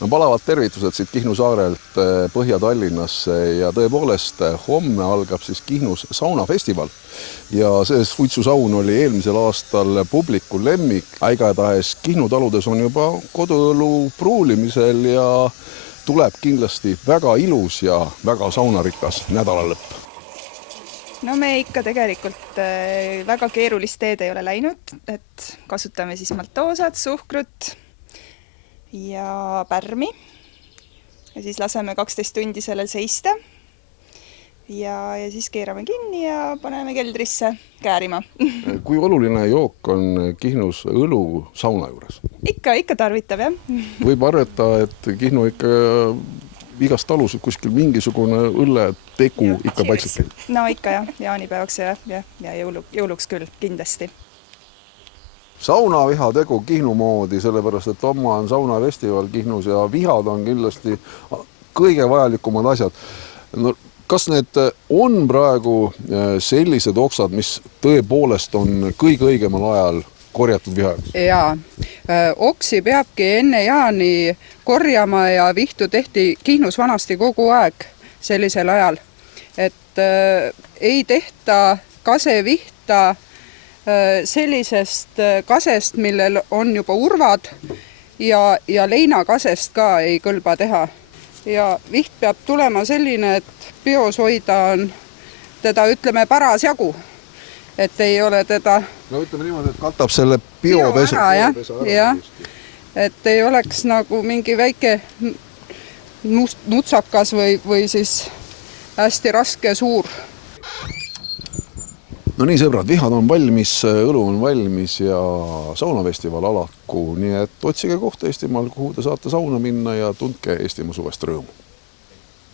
No palavad tervitused siit Kihnu saarelt Põhja-Tallinnasse ja tõepoolest homme algab siis Kihnus saunafestival. Ja see suitsusaun oli eelmisel aastal publiku lemmik. Igatahes Kihnu taludes on juba koduõlu pruulimisel ja tuleb kindlasti väga ilus ja väga saunarikas nädalalõpp. No me ikka tegelikult väga keerulist teed ei ole läinud, et kasutame siis maltoosat, suhkrut ja pärmi ja siis laseme 12 tundi sellel seista ja siis keerame kinni ja paneme keldrisse käärima. Kui oluline jook on Kihnus õlu sauna juures? Ikka tarvitav, jah. Võib arvata, et Kihnu ikka igast talus kuskil mingisugune õlletegu ikka paikselt. No ikka jah, jaanipäevaks ja jõuluks küll, kindlasti. Saunavihategu Kihnu moodi, sellepärast, et homme on saunafestival Kihnus ja vihad on kindlasti kõige vajalikumad asjad. No, kas need on praegu sellised oksad, mis tõepoolest on kõige õigemal ajal korjatud vihajaks? Jaa, oksi peabki enne jaani korjama ja vihtu tehti Kihnus vanasti kogu aeg sellisel ajal. Et ei tehta kasevihta sellisest kasest, millel on juba urvad ja leinakasest ka ei kõlba teha. Ja viht peab tulema selline, et bios hoida on teda, ütleme, paras jagu. Et ei ole teda... No ütleme niimoodi, et katab selle biopesa ära. Jah. Et ei oleks nagu mingi väike nutsakas või siis hästi raske suur. No nii, sõbrad, vihad on valmis, õlu on valmis ja saunafestival alaku, nii et otsige kohta Eestimaal, kuhu te saate sauna minna ja tundke Eestimaa suvest rõõmu.